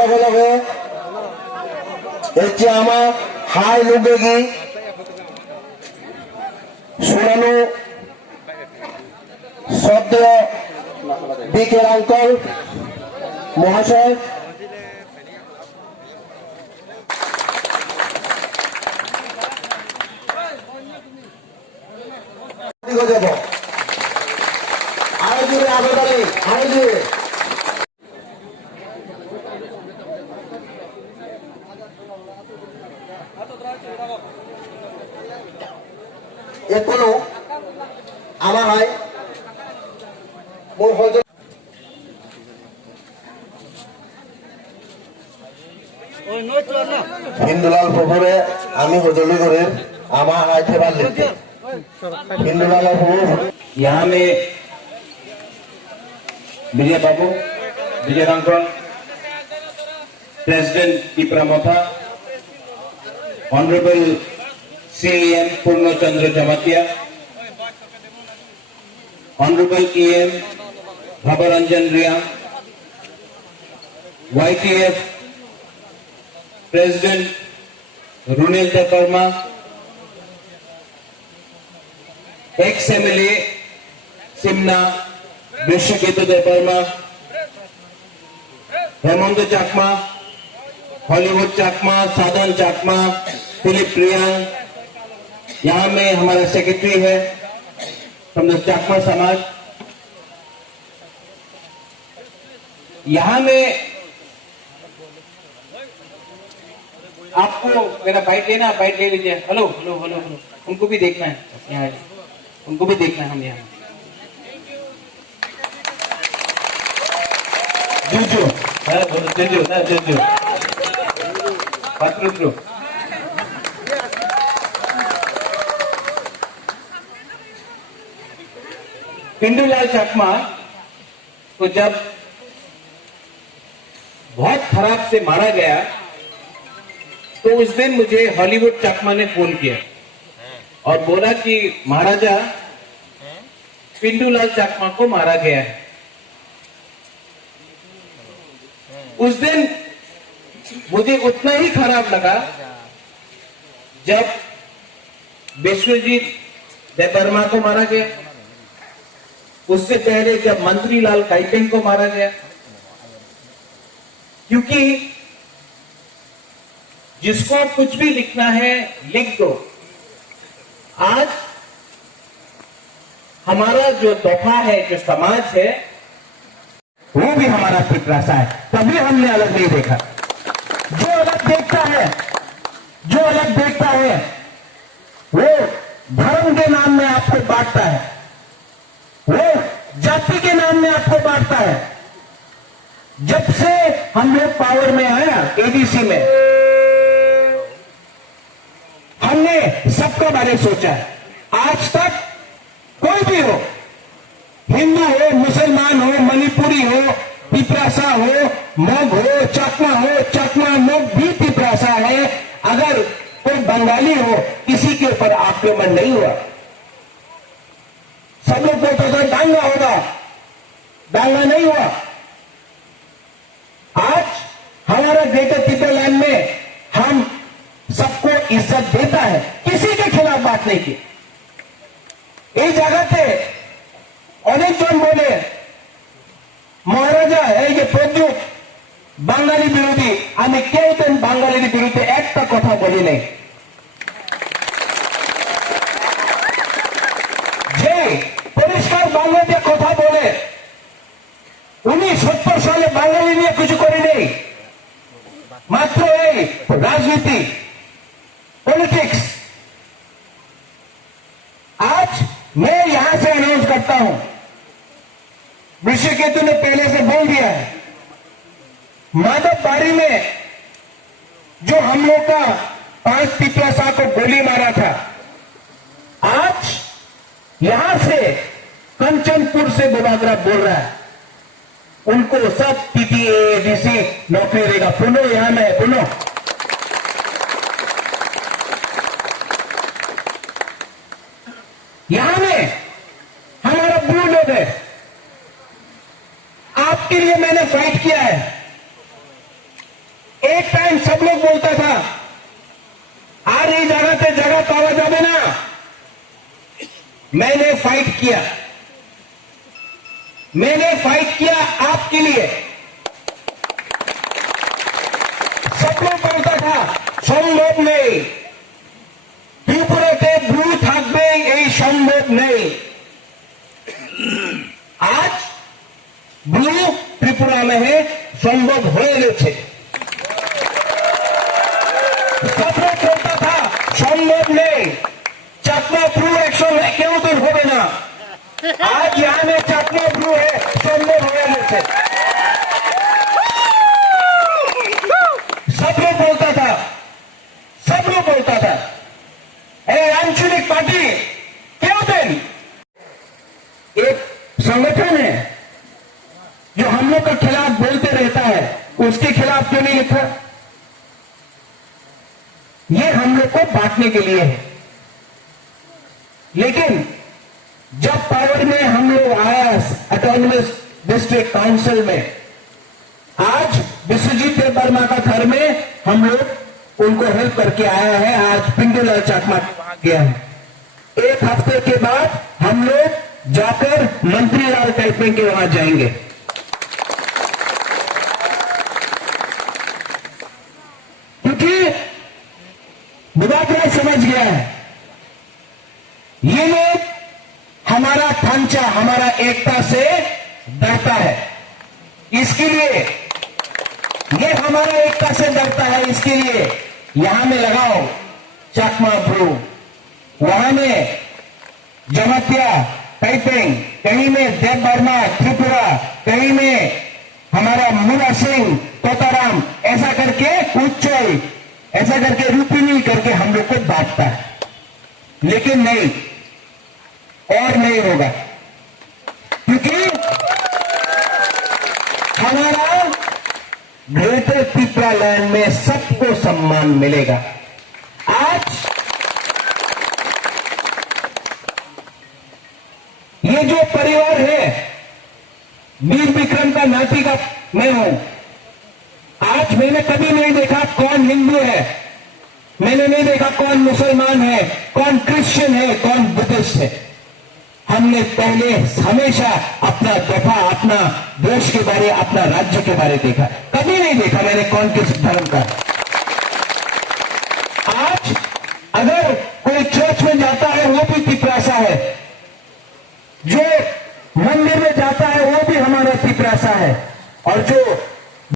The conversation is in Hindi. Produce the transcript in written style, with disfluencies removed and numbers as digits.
লগে লগে এতিয়া আমার হাই লুবেগি শুনানো শ্রদ্ধেয় বিকে আঙ্কল মহাশয় যাব আরো জুড়ে আবেদনে আরো জুড়ে এখনো আমার হয় हिंदुलाल प्रभुरे आमी हजली करे आमा आइथे पारले हिंदुलाल प्रभु यहाँ में Vijay Babu Vijay uncle president Tipramotha honourable CEM Purnachandra Jamatia honourable EM Bhabaranjan Riya YTF president Runel Debbarma ex MLA Simna Bishwaketu Debbarma Hemant Chakma Hollywood Chakma Sadhan Chakma Philip Reang यहाँ में हमारा सेक्रेटरी है हम लोग चाकमा समाज यहाँ में आपको मेरा बाइट लेना बाइट ले लीजिए हेलो हेलो हेलो हेलो उनको भी देखना है यहाँ उनको भी देखना है हम यहाँ जूजू है बोलो जूजू ना जूजू पात्रुद्रो पिंडूलाल चाकमा को जब बहुत खराब से मारा गया तो उस दिन मुझे हॉलीवुड चाकमा ने फोन किया और बोला कि महाराजा पिंडूलाल चाकमा को मारा गया है। उस दिन मुझे उतना ही खराब लगा जब विश्वजीत देवर्मा को मारा गया, उससे पहले जब मंत्री लाल काइटेंग को मारा गया, क्योंकि जिसको कुछ भी लिखना है लिख दो। आज हमारा जो दफा है जो समाज है वो भी हमारा फिटरासा है, तभी हमने अलग नहीं देखा। जो अलग देखता है वो धर्म के नाम में आपको बांटता है, वो जाति के नाम में आपको बांटता है। जब से हम लोग पावर में आया एडीसी में हमने सबका बारे सोचा है। आज तक कोई भी हो, हिंदू हो, मुसलमान हो, मणिपुरी हो, पिपरासा हो, मोग हो, चाकमा मोग भी पिपरासा है, अगर कोई बंगाली हो किसी के ऊपर आक्रमण नहीं हुआ। सब लोग बोलते थे दांगा होगा, दांगा नहीं हुआ। आज हमारा ग्रेटर तिब्बत में हम सबको इज्जत देता है, किसी के खिलाफ बात नहीं की। এই জায়গাতে অনেকজন বলে মহারাজা এই যে প্রদ্যুৎ বাঙালি বিরোধী, আমি কেউ তো বাঙালির বিরুদ্ধে একটা কথা বলি নাই। যে পরিষ্কার বাংলাতে কথা বলে উনি 70 সালে বাঙালি নিয়ে কিছু করে নেই, মাত্র এই রাজনীতি पॉलिटिक्स। आज मैं यहां से अनाउंस करता हूं, विश्वकेतु ने पहले से बोल दिया है, माधव बाड़ी में जो हम लोग का 5 पिपरासा को गोली मारा था, आज यहां से कंचनपुर से बुबागरा बोल रहा है उनको सब PTA DC नौकरी देगा। पुनो यहां में पुनो यहां में हमारा ब्लू लोग है, आपके लिए मैंने फाइट किया है। एक टाइम सब लोग बोलता था আর এই জায়গাতে জায়গা পাওয়া যাবে না। मैंने फाइट किया आपके लिए। सब लोग बोलता था संभव नहीं, त्रिपुराते ब्लू থাকবে এই সম্ভব নেই। आज ব্লু ত্রিপুরা में है, সম্ভব হয়ে গেছে। सब लोग बोलता था সম্ভব নেই, চাকমা ব্লু একসঙ্গে কেউ তো হবে না। आज यहाँ में चाकमा ब्लू है, সম্ভব হয়ে গেছে। सब लोग बोलता था आंचलिक पार्टी क्यों दें? एक संगठन है जो हम लोग के खिलाफ बोलते रहता है, उसके खिलाफ क्यों नहीं लिखा? ये हम लोग को बांटने के लिए है। लेकिन जब पावर में हम लोग आया ऑटोनोमस डिस्ट्रिक्ट काउंसिल में, आज विश्वजीत देव वर्मा का घर में हम लोग उनको हेल्प करके आया है। आज पिंडूलाल चाकमा गया है। एक हफ्ते के बाद हम लोग जाकर मंत्रीलाल टाइपिंग के वहां जाएंगे। क्योंकि बुदापुरा समझ गया है ये लोग हमारा ढांचा, हमारा एकता से डरता है। इसके लिए ये हमारा एकता से डरता है, इसके लिए यहां में लगाओ चाकमा ब्लू, वहां में जमातिया टाइपिंग, कहीं में देव वर्मा त्रिपुरा, कहीं में हमारा मुला सिंह तोताराम, ऐसा करके उच्चल, ऐसा करके रूपिनी करके हम लोग को बांटता है। लेकिन नहीं, और नहीं होगा, क्योंकि हमारा ग्रेटर त्रिपुरा लैंड में सबको सम्मान मिलेगा। आज ये जो परिवार है, वीर विक्रम का नाती का मैं हूं। आज मैंने कभी नहीं देखा कौन हिंदू है, मैंने नहीं देखा कौन मुसलमान है, कौन क्रिश्चियन है, कौन बुद्धिस्ट है। हमने पहले हमेशा अपना दफा, अपना देश के बारे, अपना राज्य के बारे देखा, कभी नहीं देखा मैंने कौन किस धर्म का। आज अगर कोई चर्च में जाता है वो भी तिपरासा है, जो मंदिर में जाता है वो भी हमारा तिपरासा है, और जो